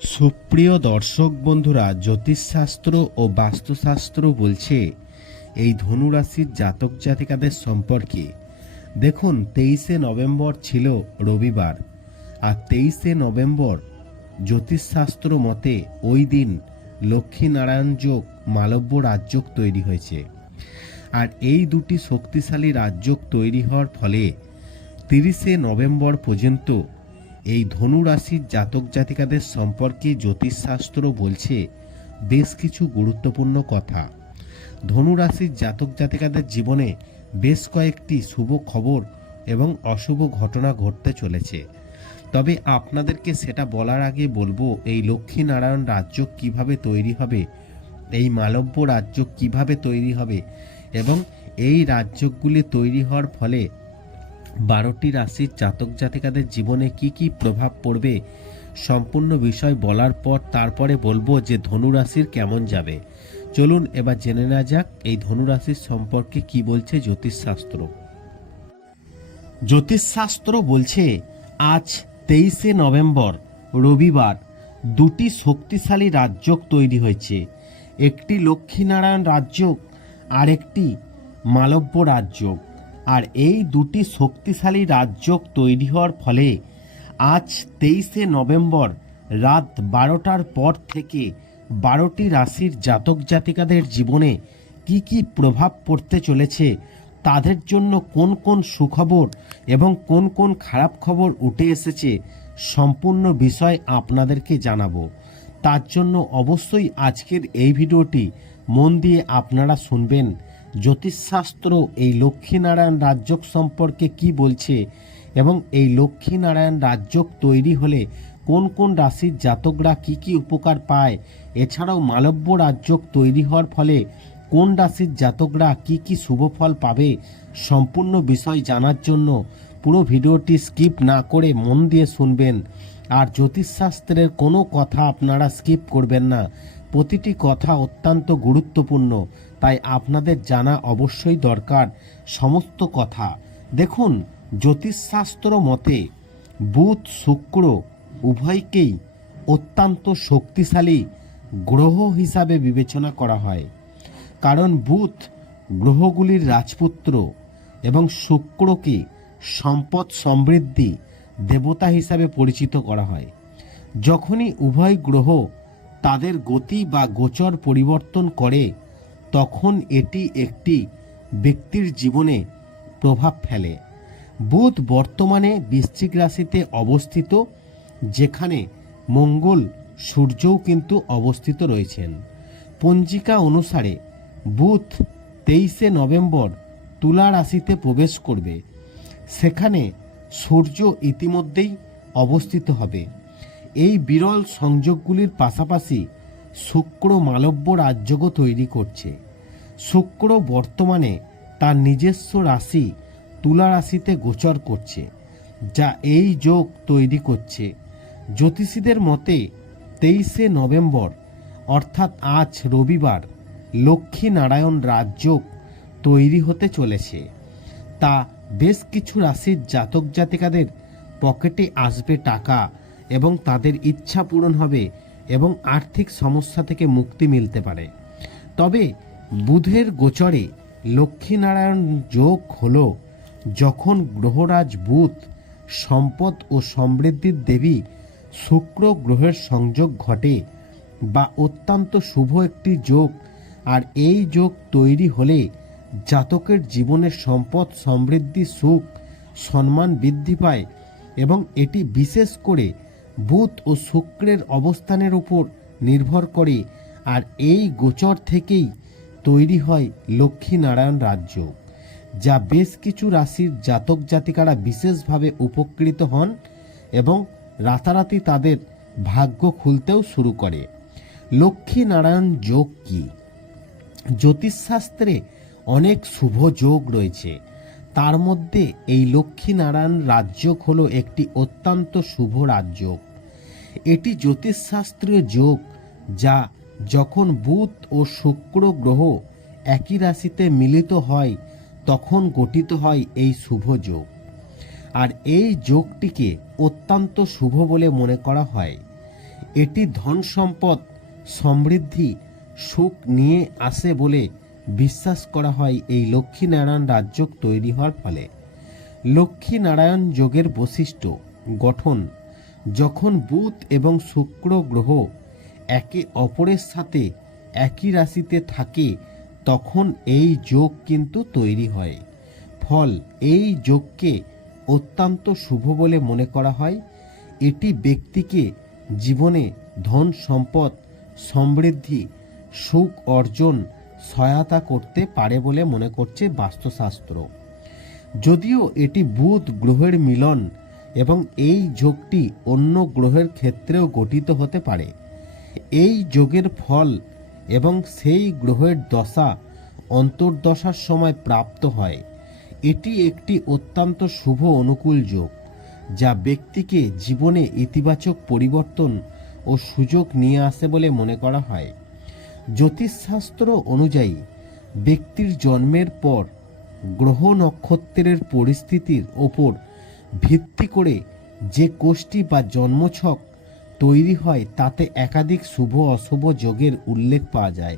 সুপ্রিয় দর্শক বন্ধুরা, জ্যোতিষশাস্ত্র ও বাস্তুশাস্ত্র বলছে, এই ধনুরাশির জাতক জাতিকাদের সম্পর্কে। দেখুন, তেইশে নভেম্বর ছিল রবিবার, আর তেইশে নভেম্বর জ্যোতিষশাস্ত্র মতে ওই দিন লক্ষ্মীনারায়ণ যোগ, মালব্য রাজযোগ তৈরি হয়েছে। আর এই দুটি শক্তিশালী রাজযোগ তৈরি হওয়ার ফলে তিরিশে নভেম্বর পর্যন্ত এই ধনু রাশির জাতক জাতিকাদের সম্পর্কে জ্যোতিষশাস্ত্র বলছে বেশ কিছু গুরুত্বপূর্ণ কথা। ধনু রাশির জাতক জাতিকাদের জীবনে বেশ কয়েকটি শুভ খবর এবং অশুভ ঘটনা ঘটতে চলেছে। তবে আপনাদেরকে সেটা বলার আগে বলব, এই লক্ষ্মীনারায়ণ রাজ্য কীভাবে তৈরি হবে, এই মালব্য রাজ্য কীভাবে তৈরি হবে এবং এই রাজ্যগুলি তৈরি হওয়ার ফলে বারোটি রাশির জাতক জাতিকাদের জীবনে কি কি প্রভাব পড়বে সম্পূর্ণ বিষয় বলার পর তারপরে বলব যে ধনু রাশির কেমন যাবে। চলুন এবার জেনে নেওয়া যাক এই ধনু রাশির সম্পর্কে কি বলছে জ্যোতিষশাস্ত্র। জ্যোতিষশাস্ত্র বলছে, আজ তেইশে নভেম্বর, রবিবার দুটি শক্তিশালী রাজযোগ তৈরি হয়েছে। একটি লক্ষ্মীনারায়ণ রাজযোগ আর একটি মালব্য রাজযোগ। আর এই দুটি শক্তিশালী রাজযোগ তৈরি হওয়ার ফলে আজ তেইশে নভেম্বর রাত বারোটার পর থেকে বারোটি রাশির জাতক জাতিকাদের জীবনে কি কি প্রভাব পড়তে চলেছে, তাদের জন্য কোন কোন সুখবর এবং কোন কোন খারাপ খবর উঠে এসেছে সম্পূর্ণ বিষয় আপনাদেরকে জানাব। তার জন্য অবশ্যই আজকের এই ভিডিওটি মন দিয়ে আপনারা শুনবেন। জ্যোতিষশাস্ত্র এই লক্ষ্মীনারায়ণ রাজ্যক সম্পর্কে কি বলছে এবং এই লক্ষ্মীনারায়ণ রাজ্যক তৈরি হলে কোন কোন রাশির জাতকরা কি কি উপকার পায়? এছাড়াও মালব্য রাজ্যক তৈরি হওয়ার ফলে কোন রাশির জাতকরা কি কি শুভ ফল পাবে? সম্পূর্ণ বিষয় জানার জন্য পুরো ভিডিওটি স্কিপ না করে মন দিয়ে শুনবেন। আর জ্যোতিষশাস্ত্রের কোনো কথা আপনারা স্কিপ করবেন না। প্রতিটি কথা অত্যন্ত গুরুত্বপূর্ণ। তাই আপনাদের জানা অবশ্যই দরকার সমস্ত কথা। দেখুন, জ্যোতিষশাস্ত্র মতে বুধ শুক্র উভয়কেই অত্যন্ত শক্তিশালী গ্রহ হিসাবে বিবেচনা করা হয়। কারণ বুধ গ্রহগুলির রাজপুত্র এবং শুক্রকে সম্পদ সমৃদ্ধি দেবতা হিসাবে পরিচিত করা হয়। যখনই উভয় গ্রহ তাদের গতি বা গোচর পরিবর্তন করে তখন এটি একটি ব্যক্তির জীবনে প্রভাব ফেলে। বুধ বর্তমানে বৃশ্চিক রাশিতে অবস্থিত, যেখানে মঙ্গল সূর্যও কিন্তু অবস্থিত রয়েছেন। পঞ্জিকা অনুসারে বুধ তেইশে নভেম্বর তুলা রাশিতে প্রবেশ করবে। সেখানে সূর্য ইতিমধ্যেই অবস্থিত হবে। এই বিরল সংযোগগুলির পাশাপাশি শুক্র মালব্য রাজ্যও তৈরি করছে। শুক্র বর্তমানে তার নিজস্ব রাশি তুলা রাশিতে গোচর করছে, যা এই যোগ তৈরি করছে। জ্যোতিষীদের মতে, তেইশে নভেম্বর, অর্থাৎ আজ রবিবার, লক্ষ্মী নারায়ণ রাজযোগ তৈরি হতে চলেছে। তা বেশ কিছু রাশির জাতক জাতিকাদের পকেটে আসবে টাকা এবং তাদের ইচ্ছা পূরণ হবে এবং আর্থিক সমস্যা থেকে মুক্তি মিলতে পারে। তবে বুধের গোচরে লক্ষ্মীনারায়ণ যোগ হল যখন গ্রহরাজ বুধ সম্পদ ও সমৃদ্ধির দেবী শুক্র গ্রহের সংযোগ ঘটে বা অত্যন্ত শুভ একটি যোগ আর এই যোগ তৈরি হলে জাতকের জীবনে সম্পদ, সমৃদ্ধি, সুখ, সম্মান বৃদ্ধি পায় এবং এটি বিশেষ করে বুধ ও শুক্রের অবস্থানের উপর নির্ভর করে, আর এই গোচর থেকেই তৈরি হয় লক্ষ্মীনারায়ণ রাজ্য, যা বেশ কিছু রাশির জাতক জাতিকারা বিশেষভাবে উপকৃত হন এবং রাতারাতি তাদের ভাগ্য খুলতেও শুরু করে। লক্ষ্মীনারায়ণ যোগ কী? জ্যোতিষশাস্ত্রে অনেক শুভ যোগ রয়েছে। তার মধ্যে এই লক্ষ্মীনারায়ণ রাজযোগ হলো একটি অত্যন্ত শুভ রাজযোগ এটি জ্যোতিষশাস্ত্রীয় যোগ, যা যখন বুধ ও শুক্র গ্রহ একই রাশিতে মিলিত হয়, তখন গঠিত হয় এই শুভ যোগ। আর এই যোগটিকে অত্যন্ত শুভ বলে মনে করা হয়। এটি ধন সম্পদ, সমৃদ্ধি, সুখ নিয়ে আসে বলে বিশ্বাস করা হয় এই লক্ষ্মীনারায়ণ রাজ্য তৈরি হওয়ার ফলে। লক্ষ্মীনারায়ণ যোগের বৈশিষ্ট্য, গঠন যখন বুধ এবং শুক্র গ্রহ একে অপরের সাথে একই রাশিতে থাকে, তখন এই যোগ কিন্তু তৈরি হয়। ফল এই যোগকে অত্যন্ত শুভ বলে মনে করা হয়। এটি ব্যক্তিকে জীবনে ধন সম্পদ সমৃদ্ধি, সুখ অর্জন, সহায়তা করতে পারে বলে মনে করছে বাস্তুশাস্ত্র। যদিও এটি বুধ গ্রহের মিলন এবং এই যোগটি অন্য গ্রহের ক্ষেত্রেও গঠিত হতে পারে। এই যোগের ফল এবং সেই গ্রহের দশা অন্তর্দশার সময় প্রাপ্ত হয়। এটি একটি অত্যন্ত শুভ অনুকূল যোগ, যা ব্যক্তিকে জীবনে ইতিবাচক পরিবর্তন ও সুযোগ নিয়ে আসে বলে মনে করা হয়। জ্যোতিষশাস্ত্র অনুযায়ী, ব্যক্তির জন্মের পর গ্রহ নক্ষত্রের পরিস্থিতির ওপর ভিত্তি করে যে কোষ্ঠী বা জন্মছক তৈরি হয়, তাতে একাধিক শুভ অশুভ যোগের উল্লেখ পাওয়া যায়।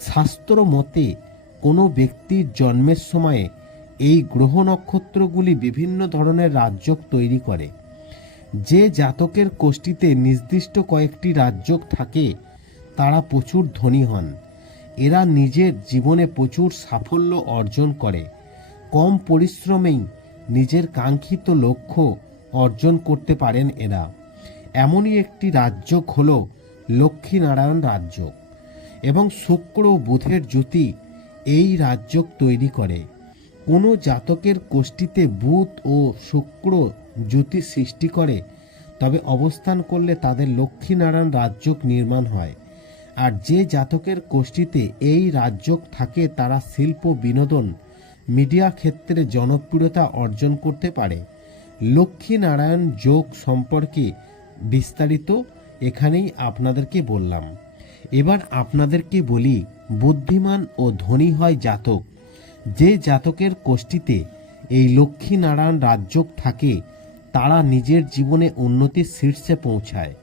শাস্ত্র মতে, কোনো ব্যক্তির জন্মের সময়ে এই গ্রহ নক্ষত্রগুলি বিভিন্ন ধরনের রাজ্যক তৈরি করে। যে জাতকের কোষ্ঠীতে নির্দিষ্ট কয়েকটি রাজ্যক থাকে, তারা প্রচুর ধনী হন। এরা নিজের জীবনে প্রচুর সাফল্য অর্জন করে। কম পরিশ্রমেই নিজের কাঙ্ক্ষিত লক্ষ্য অর্জন করতে পারেন এরা। এমনই একটি রাজ্য হল লক্ষ্মীনারায়ণ রাজ্য এবং শুক্র ও বুধের জ্যোতি এই রাজ্য তৈরি করে। কোনো জাতকের কোষ্ঠীতে বুধ ও শুক্র জ্যোতি সৃষ্টি করে, তবে অবস্থান করলে তাদের লক্ষ্মীনারায়ণ রাজ্যক নির্মাণ হয়। আর যে জাতকের কোষ্ঠীতে এই রাজ্যক থাকে, তারা শিল্প বিনোদন মিডিয়া ক্ষেত্রে জনপ্রিয়তা অর্জন করতে পারে। লক্ষ্মীনারায়ণ যোগ সম্পর্কে বিস্তারিত এখানেই আপনাদেরকে বললাম। এবার আপনাদেরকে বলি, বুদ্ধিমান ও ধনী হয় জাতক। যে জাতকের কোষ্ঠীতে এই লক্ষ্মীনারায়ণ রাজ্যক থাকে, তারা নিজের জীবনে উন্নতির শীর্ষে পৌঁছায়।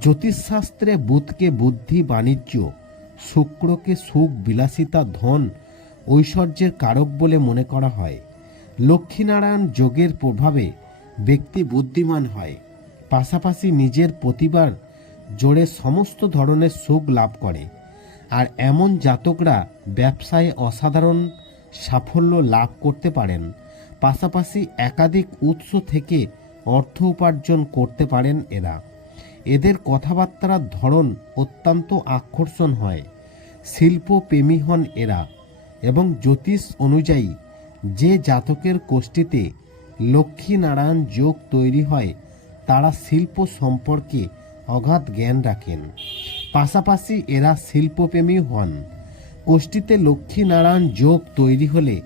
জ্যোতিষশাস্ত্রে বুধকে বুদ্ধি, বাণিজ্য, শুক্রকে সুখ, বিলাসিতা, ধন ঐশ্বর্যের কারক বলে মনে করা হয়। লক্ষ্মীনারায়ণ যোগের প্রভাবে ব্যক্তি বুদ্ধিমান হয়। পাশাপাশি নিজের প্রতিবার জোরে সমস্ত ধরনের সুখ লাভ করে। আর এমন জাতকরা ব্যবসায় অসাধারণ সাফল্য লাভ করতে পারেন। পাশাপাশি একাধিক উৎস থেকে অর্থ উপার্জন করতে পারেন এরা। এদের কথাবার্তার ধরন অত্যন্ত আকর্ষণ হয়। শিল্পপ্রেমী হন এরা। এবং জ্যোতিষ অনুযায়ী যে জাতকের কোষ্ঠীতে লক্ষ্মীনারায়ণ যোগ তৈরি হয়, তারা শিল্প সম্পর্কে অগাধ জ্ঞান রাখেন। পাশাপাশি এরা শিল্পপ্রেমী হন। কোষ্ঠীতে লক্ষ্মীনারায়ণ যোগ তৈরি হলে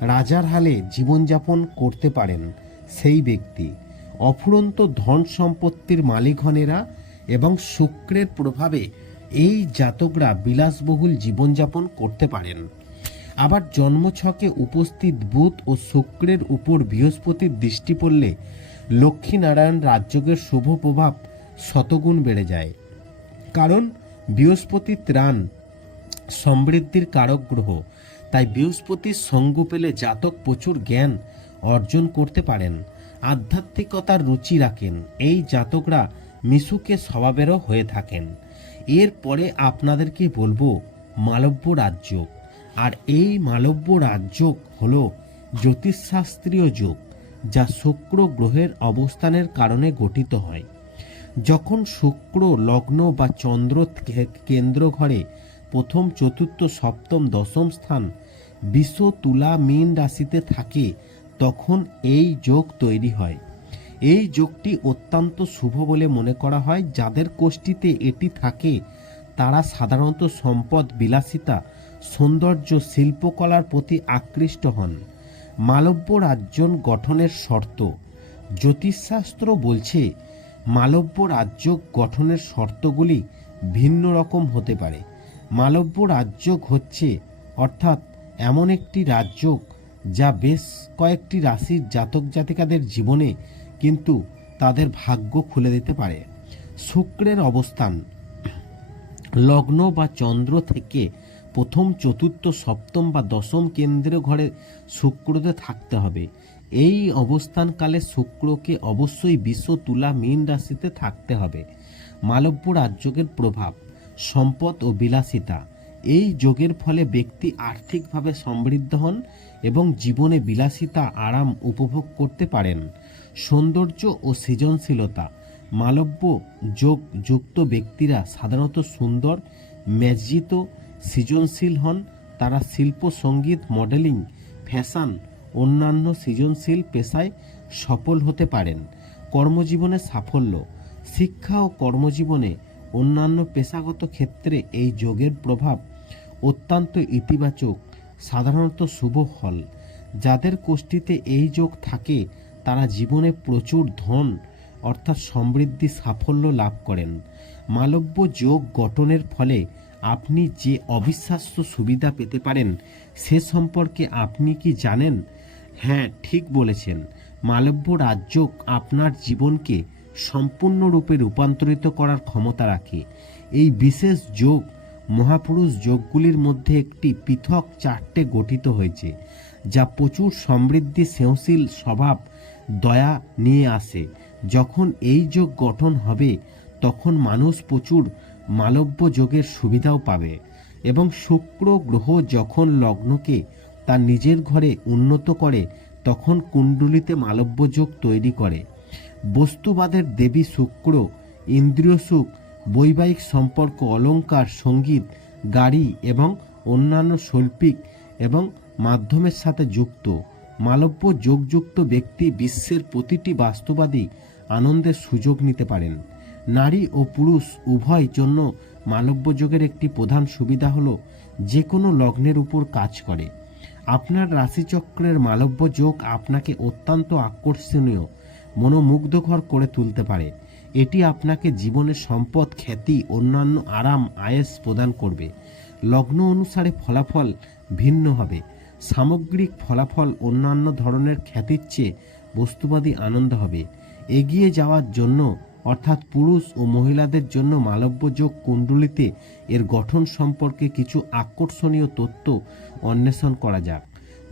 রাজার হালে জীবনযাপন করতে পারেন সেই ব্যক্তি। অফুরন্ত ধন সম্পত্তির মালিক হন এরা এবং শুক্রের প্রভাবে এই জাতকরা বিলাসবহুল জীবনযাপন করতে পারেন। আবার জন্মছকে উপস্থিত বুধ ও শুক্রের উপর বৃহস্পতির দৃষ্টি পড়লে লক্ষ্মীনারায়ণ রাজযোগের শুভ প্রভাব শতগুণ বেড়ে যায়। কারণ বৃহস্পতি ত্রাণ সমৃদ্ধির কারক গ্রহ, তাই বৃহস্পতির সঙ্গ পেলে জাতক প্রচুর জ্ঞান অর্জন করতে পারেন, আধ্যাত্মিকতার রুচি রাখেন, এই জাতকরা মিশুকে স্বভাবেরও হয়ে থাকেন। এরপরে আপনাদেরকে বলব? মালব্য রাজ্য আর এই মালব্য রাজ্য হল জ্যোতিষশাস্ত্রীয় যোগ, যা শুক্র গ্রহের অবস্থানের কারণে গঠিত হয়। যখন শুক্র, লগ্ন বা চন্দ্র কেন্দ্র ঘরে প্রথম, চতুর্থ, সপ্তম, দশম স্থান বিশ্ব তুলা মীন রাশিতে থাকে, তখন এই যোগ তৈরি হয়। এই যোগটি অত্যন্ত শুভ বলে মনে করা হয়। যাদের কোষ্ঠীতে এটি থাকে, তারা সাধারণত সম্পদ, বিলাসিতা সৌন্দর্য শিল্পকলার প্রতি আকৃষ্ট হন। মালব্য রাজ্য গঠনের শর্ত। জ্যোতিষশাস্ত্র বলছে, মালব্য রাজ্য গঠনের শর্তগুলি ভিন্ন রকম হতে পারে। মালব্য রাজ্য হচ্ছে, অর্থাৎ এমন একটি রাজ্য যা বেশ কয়েকটি রাশির জাতক জাতিকাদের জীবনে কিন্তু তাদের ভাগ্য খুলে দিতে পারে। শুক্রের অবস্থান। লগ্ন বা চন্দ্র থেকে প্রথম, চতুর্থ, সপ্তম বা দশম কেন্দ্রীয় ঘরে শুক্রতে থাকতে হবে। এই অবস্থানকালে শুক্রকে অবশ্যই বিশ্ব তুলা মীন রাশিতে থাকতে হবে। মালব্য রাজযোগের প্রভাব, সম্পদ ও বিলাসিতা, এই যোগের ফলে ব্যক্তি আর্থিকভাবে সমৃদ্ধ হন এবং জীবনে বিলাসিতা, আরাম উপভোগ করতে পারেন। সৌন্দর্য ও সৃজনশীলতা, মালব্য যোগ যুক্ত ব্যক্তিরা সাধারণত সুন্দর, মেজ্জিত সৃজনশীল হন। তারা শিল্প, সংগীত, মডেলিং, ফ্যাশন, অন্যান্য সৃজনশীল পেশায় সফল হতে পারেন। কর্মজীবনে সাফল্য। শিক্ষা ও কর্মজীবনে অন্যান্য পেশাগত ক্ষেত্রে এই যোগের প্রভাব অত্যন্ত ইতিবাচক, সাধারণত শুভ ফল। যাদের কোষ্ঠীতে এই যোগ থাকে, তারা জীবনে প্রচুর ধন, অর্থাৎ সমৃদ্ধি, সাফল্য লাভ করেন। মালব্য যোগ গঠনের ফলে আপনি যে অবিশ্বাস্য সুবিধা পেতে পারেন, সে সম্পর্কে আপনি কি জানেন? হ্যাঁ ঠিক বলেছেন। মালব্য রাজ্য আপনার জীবনকে সম্পূর্ণরূপে রূপান্তরিত করার ক্ষমতা রাখে। এই বিশেষ যোগ, মহাপুরুষ যোগগুলির মধ্যে একটি পৃথক চারটে গঠিত হয়েছে, যা প্রচুর সমৃদ্ধি স্নেহশীল স্বভাব, দয়া নিয়ে আসে। যখন এই যোগ গঠন হবে, তখন মানুষ প্রচুর মালব্য যোগের সুবিধাও পাবে এবং শুক্র গ্রহ যখন লগ্নকে তার নিজের ঘরে উন্নত করে, তখন কুণ্ডলিতে মালব্য যোগ তৈরি করে। বস্তুবাদের দেবী শুক্র, ইন্দ্রিয় সুখ, বৈবাহিক সম্পর্ক অলংকার সংগীত, গাড়ি এবং অন্যান্য শৈল্পিক এবং মাধ্যমের সাথে যুক্ত। মালব্য যোগযুক্ত ব্যক্তি বিশ্বের প্রতিটি বাস্তবাদী আনন্দের সুযোগ নিতে পারেন। নারী ও পুরুষ উভয় জন্য মালব্য যোগের একটি প্রধান সুবিধা হলো যে কোনো লগ্নের উপর কাজ করে। আপনার রাশিচক্রের মালব্য যোগ আপনাকে অত্যন্ত আকর্ষণীয়, মনোমুগ্ধকর করে তুলতে পারে। এটি আপনাকে জীবনের সম্পদ, খ্যাতি, অন্যান্য আরাম, আয়েস প্রদান করবে। লগ্ন অনুসারে ফলাফল ভিন্ন হবে। সামগ্রিক ফলাফল অন্যান্য ধরনের খ্যাতির চেয়ে বস্তুবাদী আনন্দ হবে। এগিয়ে যাওয়ার জন্য অর্থাৎ পুরুষ ও মহিলাদের জন্য মালব্য যোগ কুণ্ডলিতে এর গঠন সম্পর্কে কিছু আকর্ষণীয় তথ্য অন্বেষণ করা যাক।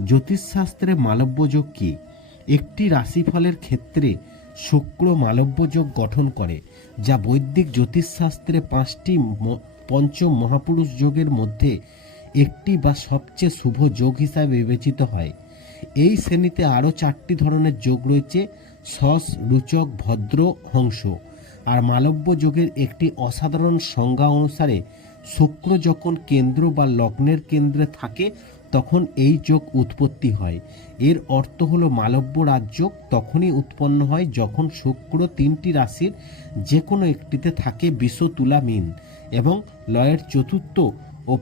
জ্যোতিষশাস্ত্রে মালব্যযোগ কী? একটি রাশিফলের ক্ষেত্রে শুক্র মালব্যযোগ গঠন করে, যা বৈদিক জ্যোতিষশাস্ত্রে পাঁচটি পঞ্চম মহাপুরুষ যোগের মধ্যে একটি বা সবচেয়ে শুভ যোগ হিসাবে বিবেচিত হয়। এই শ্রেণীতে আরও চারটি ধরনের যোগ রয়েছে, সস, রুচক, ভদ্র, হংস। আর মালব্য যোগের একটি অসাধারণ সংজ্ঞা অনুসারে শুক্র যখন কেন্দ্র বা লগ্নের কেন্দ্রে থাকে, তখন এই যোগ উৎপত্তি হয়। এর অর্থ হলো মালব্য রাজযোগ তখনই উৎপন্ন হয় যখন শুক্র তিনটি রাশির যে কোনো একটিতে থাকে বিষ তুলা মিন এবং লয়ের চতুর্থ ও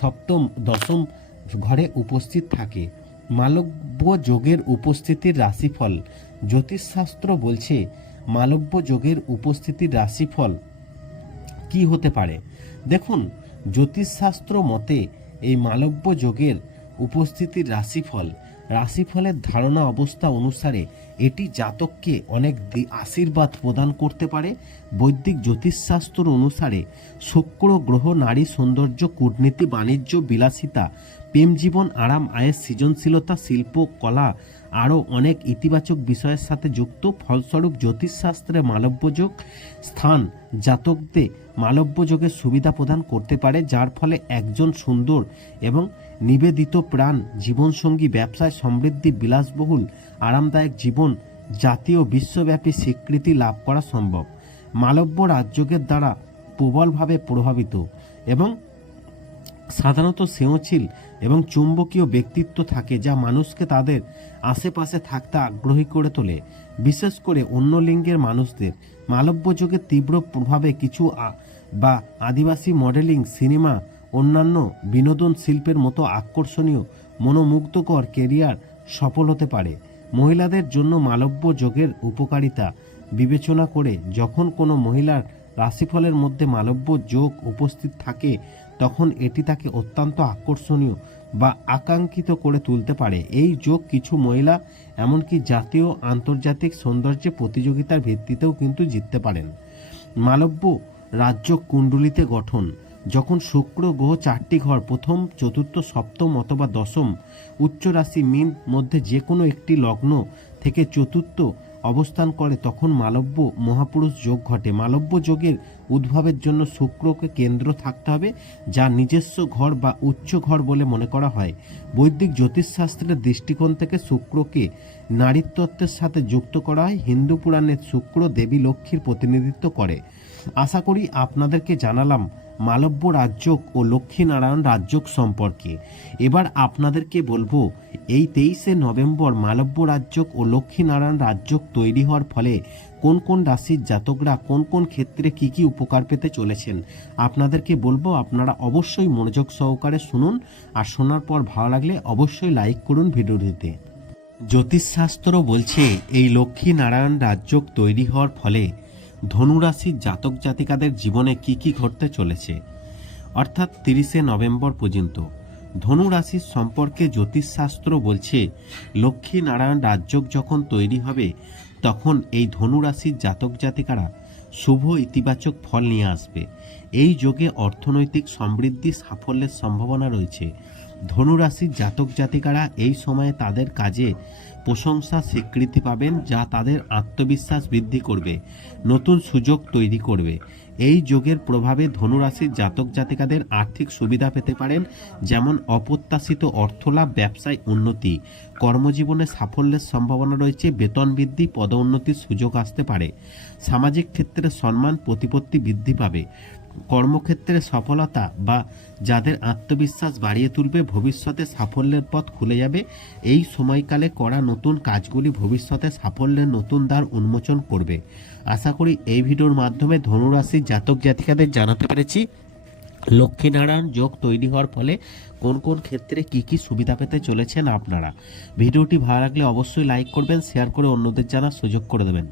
সপ্তম, দশম ঘরে উপস্থিত থাকে। মালব্য যোগের উপস্থিতির রাশিফল জ্যোতিষশাস্ত্র বলছে মালব্য যোগের উপস্থিতির রাশিফল কি হতে পারে? দেখুন, জ্যোতিষশাস্ত্র মতে এই মালব্য যোগের উপস্থিতির রাশিফল। রাশিফলের ধারণা অবস্থা অনুসারে এটি জাতককে অনেক আশীর্বাদ প্রদান করতে পারে। বৈদিক জ্যোতিষশাস্ত্র অনুসারে শুক্র, গ্রহ, নারী, সৌন্দর্য, কূটনীতি, বাণিজ্য, বিলাসিতা প্রেম জীবন আরাম, আয়ের সৃজনশীলতা, শিল্প, কলা আরও অনেক ইতিবাচক বিষয়ের সাথে যুক্ত। ফলস্বরূপ জ্যোতিষশাস্ত্রে মালব্যযোগ স্থান জাতকদের মালব্যযোগের সুবিধা প্রদান করতে পারে, যার ফলে একজন সুন্দর এবং নিবেদিত প্রাণ, জীবনসঙ্গী, ব্যবসায় সমৃদ্ধি, বিলাসবহুল, আরামদায়ক জীবন জাতীয় বিশ্বব্যাপী স্বীকৃতি লাভ করা সম্ভব। মালব্য রাজযোগের দ্বারা প্রবলভাবে প্রভাবিত এবং সাধারণত স্নেহশীল এবং চুম্বকীয় ব্যক্তিত্ব থাকে যা মানুষকে তাদের আশেপাশে থাকতে আগ্রহী করে তোলে। বিশেষ করে অন্য লিঙ্গের মানুষদের। মালব্য যুগের তীব্র প্রভাবে কিছু বা আদিবাসী মডেলিং, সিনেমা, অন্যান্য বিনোদন শিল্পের মতো আকর্ষণীয়, মনোমুগ্ধকর কেরিয়ার সফল হতে পারে। মহিলাদের জন্য মালব্য যোগের উপকারিতা বিবেচনা করে যখন কোনো মহিলার রাশিফলের মধ্যে মালব্য যোগ উপস্থিত থাকে, তখন এটি তাকে অত্যন্ত আকর্ষণীয় বা আকাঙ্ক্ষিত করে তুলতে পারে। এই যোগ কিছু মহিলা, এমনকি জাতীয় আন্তর্জাতিক সৌন্দর্য প্রতিযোগিতার ভিত্তিতেও কিন্তু জিততে পারেন। মালব্য রাজ্য কুণ্ডলিতে গঠন। যখন শুক্র গ্রহ চারটি ঘর, প্রথম, চতুর্থ, সপ্তম অথবা দশম, উচ্চ রাশি মিন মধ্যে যে কোনো একটি লগ্ন থেকে চতুর্থ অবস্থান করে, তখন মালব্য মহাপুরুষ যোগ ঘটে। মালব্য যোগের উদ্ভবের জন্য শুক্রকে কেন্দ্র থাকতে হবে, যা নিজস্ব ঘর বা উচ্চ ঘর বলে মনে করা হয়। বৈদিক জ্যোতিষশাস্ত্রের দৃষ্টিকোণ থেকে শুক্রকে নারীতত্ত্বের সাথে যুক্ত করা হয়, হিন্দু পুরাণের শুক্র দেবী লক্ষ্মীর প্রতিনিধিত্ব করে। আশা করি আপনাদেরকে জানালাম মালব্য রাজ্যক ও লক্ষ্মীনারায়ণ রাজ্যক সম্পর্কে। এবার আপনাদেরকে বলব, এই তেইশে নভেম্বর মালব্য রাজ্যক ও লক্ষ্মীনারায়ণ রাজ্যক তৈরি হওয়ার ফলে কোন কোন রাশির জাতকরা কোন কোন ক্ষেত্রে কি কি উপকার পেতে চলেছেন, আপনাদেরকে বলব, আপনারা অবশ্যই মনোযোগ সহকারে শুনুন আর শোনার পর ভালো লাগলে অবশ্যই লাইক করুন ভিডিওটিতে। জ্যোতিষশাস্ত্র বলছে, এই লক্ষ্মী নারায়ণ রাজ্যক তৈরি হওয়ার ফলে ধনুরাশির জাতক জাতিকাদের জীবনে কি কি ঘটতে চলেছে? অর্থাৎ তিরিশে নভেম্বর পর্যন্ত ধনু রাশির সম্পর্কে জ্যোতিষশাস্ত্র বলছে, লক্ষ্মী নারায়ণ রাজ্যক যখন তৈরি হবে, তখন এই ধনু রাশির জাতক জাতিকারা শুভ ইতিবাচক ফল নিয়ে আসবে। এই যোগে অর্থনৈতিক সমৃদ্ধি সাফল্যের সম্ভাবনা রয়েছে। ধনুরাশির জাতক জাতিকারা এই সময়ে তাদের কাজে প্রশংসা স্বীকৃতি পাবেন যা তাদের আত্মবিশ্বাস বৃদ্ধি করবে, নতুন সুযোগ তৈরি করবে। এই যোগের প্রভাবে ধনুরাশির জাতক জাতিকাদের আর্থিক সুবিধা পেতে পারেন, যেমন অপ্রত্যাশিত অর্থলাভ ব্যবসায় উন্নতি। কর্মজীবনে সাফল্যের সম্ভাবনা রয়েছে, বেতন বৃদ্ধি, পদোন্নতির সুযোগ আসতে পারে। সামাজিক ক্ষেত্রে সম্মান, প্রতিপত্তি বৃদ্ধি পাবে। কর্মক্ষেত্রে সফলতা বা যাদের আত্মবিশ্বাস বাড়িয়ে তুলবে, ভবিষ্যতে সাফল্যের পথ খুলে যাবে। এই সময়কালে করা নতুন কাজগুলি ভবিষ্যতে সাফল্যের নতুন দ্বার উন্মোচন করবে। আশা করি এই ভিডিওর মাধ্যমে ধনুরাশির জাতক জাতিকাদের জানাতে পেরেছি। লক্ষ্মীনারায়ণ যোগ তৈরি হওয়ার ফলে কোন কোন ক্ষেত্রে কি কি সুবিধা পেতে চলেছেন আপনারা? ভিডিওটি ভালো লাগলে অবশ্যই লাইক করবেন শেয়ার করে অন্যদের জানার সুযোগ করে দেবেন।